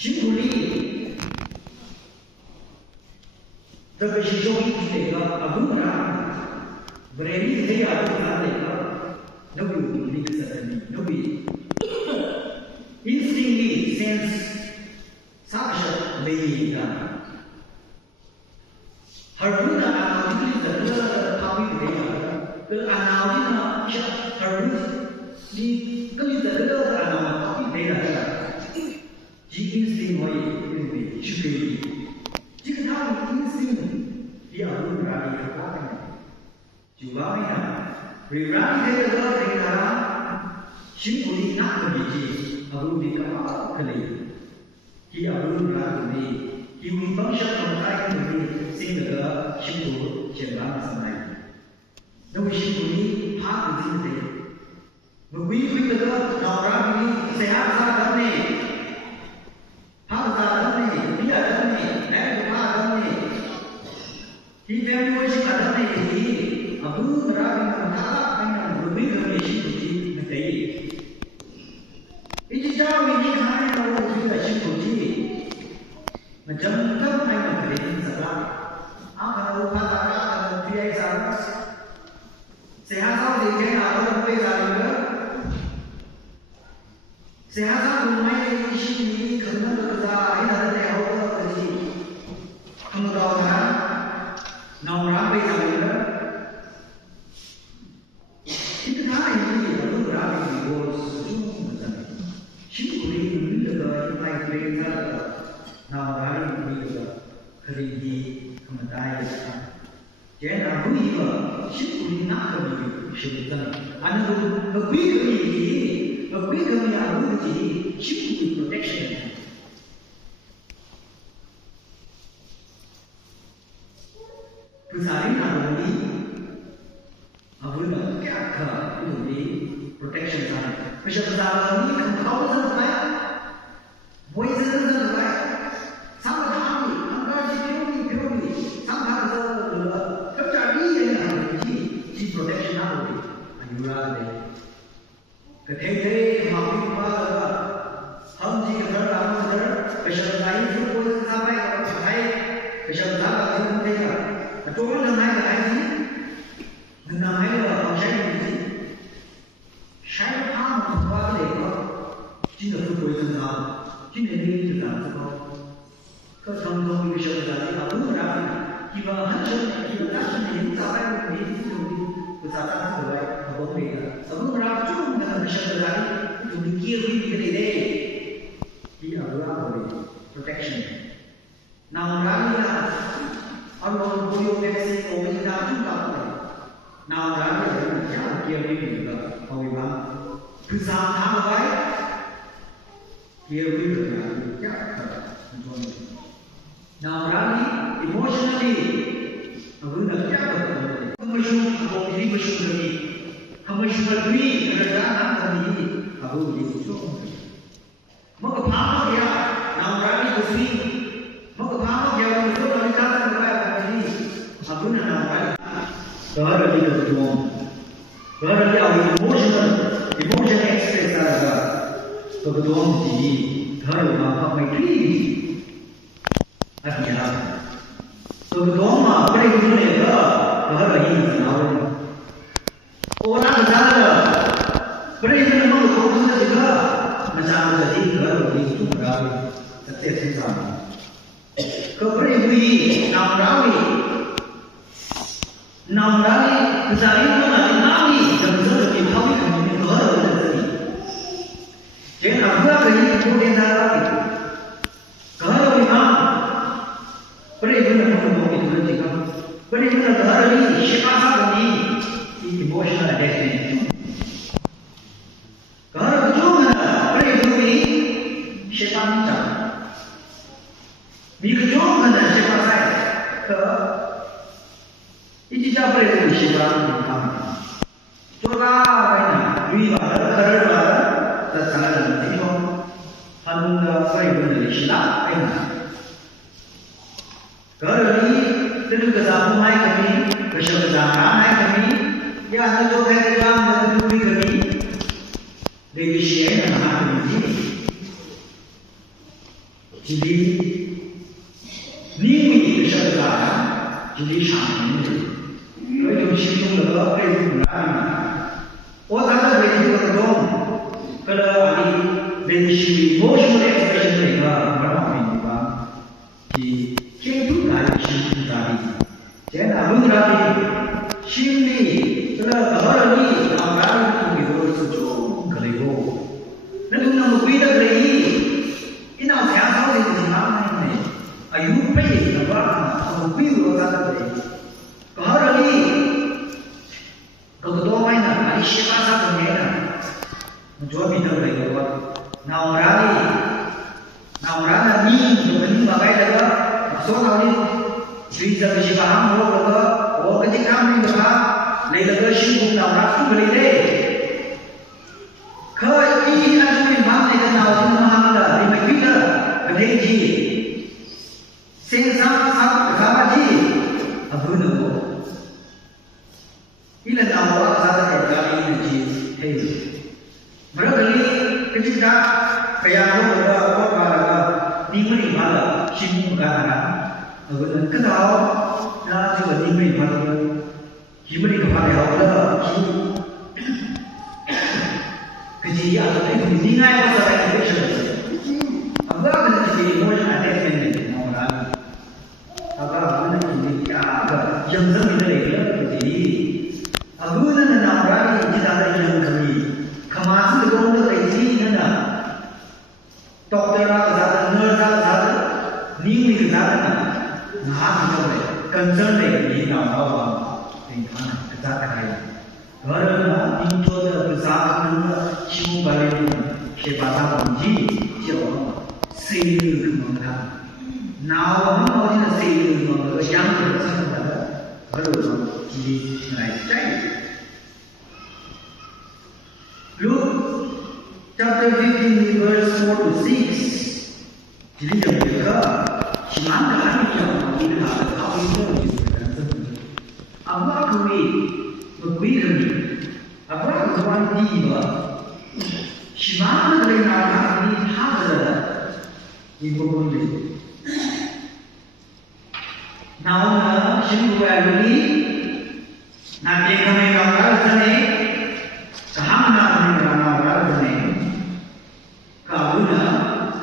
ရှ 신분이 더 시종이 되가 아무나 브레이 되야 아무나 너무 미크서니 너무 인스팅이 센스 사셔 레이다 하루나 아무리 더 타비 되야 그 아나오디나 하루 니 그리 더 아나와 타비 되야 인생 뭐이 주기 지금 다 인생 이 아무라니 가까이 주바이나 리라니 되어서 되다 신분이 나쁘지 아무리가 그래 이 아무라니 이 방식으로 가이드를 생각을 신분 제반하잖아요 너무 신분이 파악이 돼 뭐 위기가 나라니 세상사람이 하나님이 미안하니 내가 하나님이 이대로 것이 하나님이 아무라는 나라는 우리들의 신부지 돼. 이제 자원이 하나님으로 우리가 신부지. 점점 하나님을 그리는 사람. 아까도 하다가 뒤에 사람. 세상에 이제 나오는 때 사람은 세상에 우리의 신이 그는 Now, Rabbi, it was she the like playing now Rabbi Krigi from the diet. Jen are we she could not be she done. And the weekly, she could be protection. Presiding Aruni, Abuna, Kaka, the protection time. Bishop Zarani, and thousands of life, voices of life, some of the army, purely, sometimes the Kajari and the protection army, and you are there. The Tete, Mapipa, Humji, the Bishop Zai, who was Sabai, Bishop Zaba, tôi năm nay là ai gì? Năm nay là học sinh gì? Sai phá một qua cái đề đó, chỉ là tôi quay thân nào, chỉ là đi từ làm từ con. Có thông thông bây giờ là đi học đúng rồi, khi mà hết sớm khi mà đã sinh hiện ra cái việc gì thì tôi ta ta rồi học bổng đi là, đúng rồi, chung là bây giờ là đi tụi kia đi cái này đây, đi ở đó rồi protection. Nào ra là ông bồi vaccine của mình đã chúng ta nào đã để chắc kia đi được hồi mà cứ 3 tháng vậy kia đi được chắc nào đã đi emotionally ông được chắc được không có chung không đi với chung được không có chung đi cái đó làm cái gì ông đi chung mất cái phá kia nào đã đi cái gì mất cái phá kia rồi tôi nói ra đó là đi được luôn, đó là cái emotion express ra, tôi có đúng gì, đó là mà không phải trí, anh hiểu không? Tôi có đúng mà cái này đó là gì nào? Ô đã làm sao rồi? Cái này nó không có gì nữa, mà sao giờ đi đó là đi chung ra, thật sự thế sao? Có cái gì nào đó đi? Nào đấy, bây giờ nó là nào đi, đừng có tìm không biết mình có được gì. Thế nào bước cái gì cũng đi ra đó, có được không? Cái này là không có biết gì không? Cái này là có được gì? Sẽ phát ra đi, emotional attachment. Có được chút là cái này cũng đi, sẽ phát ra. Vì cái chút là sẽ phát ra. 이제 잡으려는 시간이 감. 쪼가나 위와 그러나 자자는 지금 한국과 사이를 시다 아니나. 그러니 들은 사람 많이 그니 그셔 사람 많이 그니 야 너도 해가 너도 그니 내기 시에는 하는지 今天你为什么今天上面我就其中那个被污染，我当时被这个中，可能被是某些的那个文化文化，是建筑感是啥的，现在文化的心理这个个人的当然有的是做可能有，那种那么贵的可以，一到钱少的是哪里呢？啊，有倍的话，我贵我干的。好了你，这个多买呢，你7、8、30年呢，我做比较累的话，那我让你就跟你买这个，说到你，随着这些吧，我跟你讲那个吧，那个辛苦到哪不累的，可以按照你方那个脑筋方的，你们觉得不累的，先上把去，不能。ini nak awak sadar dari ini hey, mereka ni ketika kayak apa kalau ni mesti malah sibuk kan, kenal dah juga ni mesti malah, mesti kepada awak sibuk, kerja atau ni ngai pasal ini kerja, apa kan kerja macam ada ni, orang, apa ni kerja jam ni lagi kerja. अबून ने नामरानी जिताने की कमी खमासी लोगों ने कैसी है ना डॉक्टर का ज़्यादा नर्स का ज़्यादा नींद की ज़्यादा ना नाम जो है कंसर्न है ये नाम हुआ इंसान ज़्यादा है घर में इंचो ने ज़्यादा ना शिव बाले के बाता पंजी जो सेल मंगा नाव हम और जिन सेल मंगा यहाँ पर संग घर में जी नहीं चाहिए Luke chapter 15 verse 4 to 6 jadi yang mereka cuman dengan yang kita tahu itu apa kami berkuih apa kawan dia cuman dengan kami hadir ibu bunda nauna shingu aluni nanti kami bakal sini kahana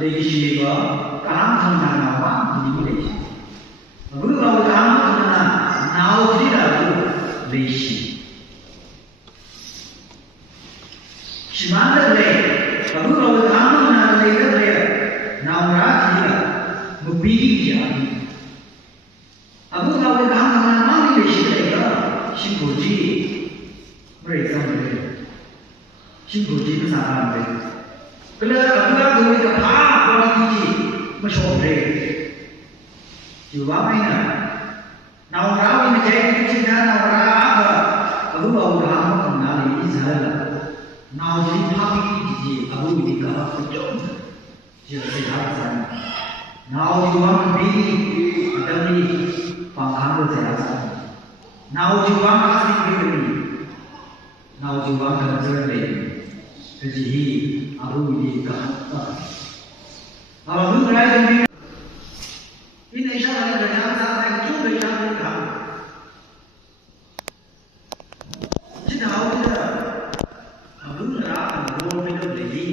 लेकिन ये का काम करना ना हुआ नहीं लेकिन अगर वो काम करना ना हो फिर आलू लेशी शिमांत ले अगर वो काम करना लेकर ले ना हो रहा फिर मुबी जानी अगर वो काम करना ना नहीं लेशी लेगा शिंगोजी बड़े सामने शिंगोजी के सामने kalau aku dulu itu apa bagi macam ni, jawab mana? Naurau ini jadi kita naurau apa? Aku baru dah kenal ini sahaja. Naur jadi papi jadi aku ini kahar sejauh, jadi sehat sana. Naur jual beli, ada ni pangkat berjaya. Naur jual kasih beli, naur jual kerja beli. Jadi aku ini kahar. Kalau bukan ini, ini saya ada yang saya cuba yang kahar. Jadi awak tidak, aku tidak boleh minum lagi.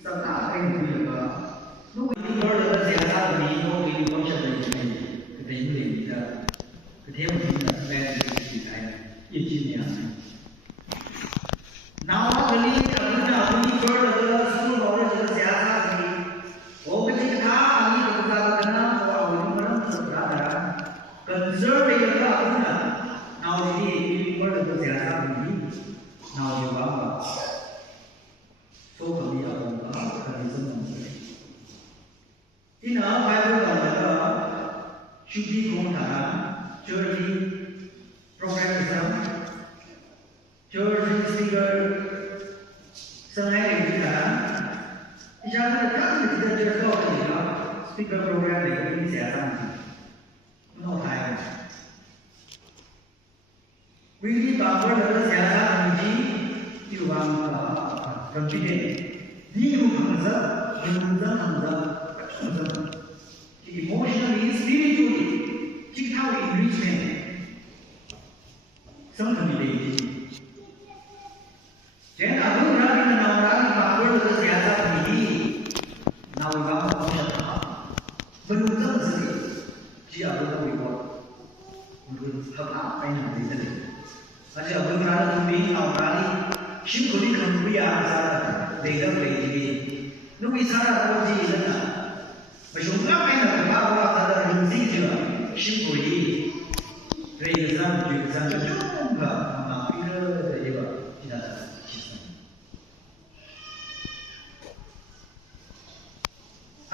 Sekarang ini juga, mungkin kalau ada siapa ni, mungkin macam ni, kita ini kita, kita mungkin ada kita ini ni. Now kali अपनी जोड़ लगा स्कूल और जगह से आसा थी वो किसी का आनी तो बता करना और उन्होंने बता रहा कंसर्व लेकर अपना नाउ ये जोड़ लगा से आसा थी नाउ ये बाबा तो कभी आपका कभी समझ इन बाइबल का लगा शुद्धि कौन था चर्ची program church speaker Sengaja kita, jangan kan kita cerita kita speaker program ini siapa? No time. We bangga dengan siapa ini, itu bangga. Confident. Dia bukan sahaja, dia bukan sahaja. hợp áp cái nào đấy thế này bây giờ vừa ra là mình nào ra đi xin của đi không bây giờ ra để đâu để gì lúc bây giờ là có gì nữa là mà chúng lắp cái nào bao bao ra là dùng gì chưa xin của đi rồi ra chuyện ra cho chúng mà cái để gì vậy thì là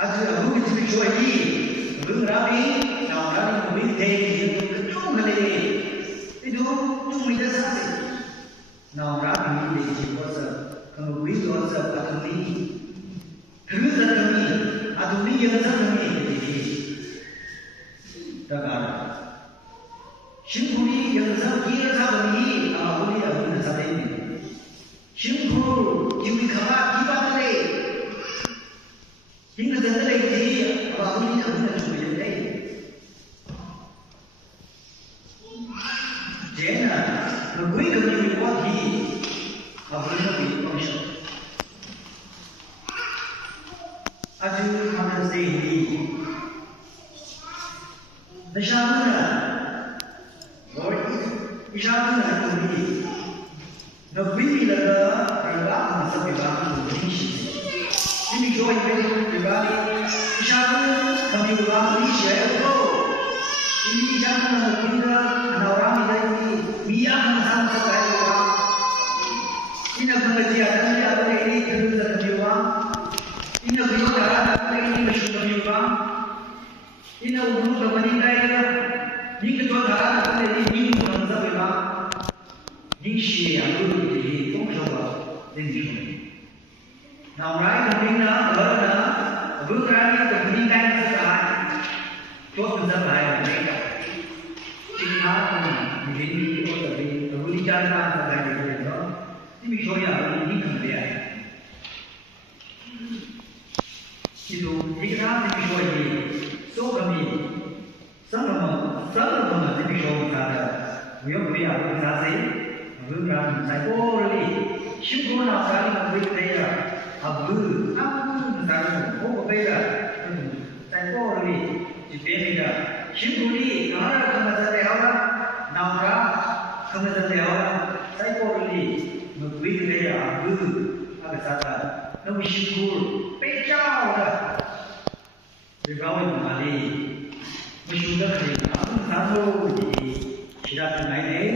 아주 아무리 집이 좋아지 그러라비 나오라비 우리 대기 좀 하네 이도 좀 이제 사세 나오라비 우리 집 와서 그 우리 와서 아들이 그 사람이 아들이 여러 사람이 다가 신부리 여러 사람이 아무리 아무리 사람이 신부 집이 가봐 기바들에 chính là dân ở đây thì và tôi nghĩ rằng là chủ đề đây chế là quý được nhiều quá thì và với nó bị quan trọng a주 하면서 이 대샤브나 뭐이 이샤브나 우리 너 비밀을 알아서 비방하는 것이 이미 좋아 이제 비방이 이샤브 비방이 시에고 이미 이샤브나 우리가 나오라미 되니 미야한 상태가 있고 이나 그거지 않으면 아버지 그런 비방 이나 그거 알아서 이미 무슨 비방 이나 우리 그거니 나이가 니가 또 알아서 니 뭔가 비방 니시 아무리 동서가 되는 nào nói là mình nữa bước ra đi từ những cái nó sẽ lại chốt từ dân lại là cái cả chính hóa mình đến đi có thể đi từ đi chơi ra là cái gì đó thì mình nói là mình đi cần về thì dù những cái thì mình nói gì số cái mình rất là thì mình nói là nếu bây giờ mình ra gì bước ra mình sai cô rồi đi chịu cô nào ra đi mình biết đây là abu misalnya berbeda saya boleh berbeda syukuri kalau kemudian lewat naura kemudian lewat saya boleh berbeda abu apa saja nabi syukur pecah dah bergaul kembali bersyukur kerana aku selalu di tidak tunai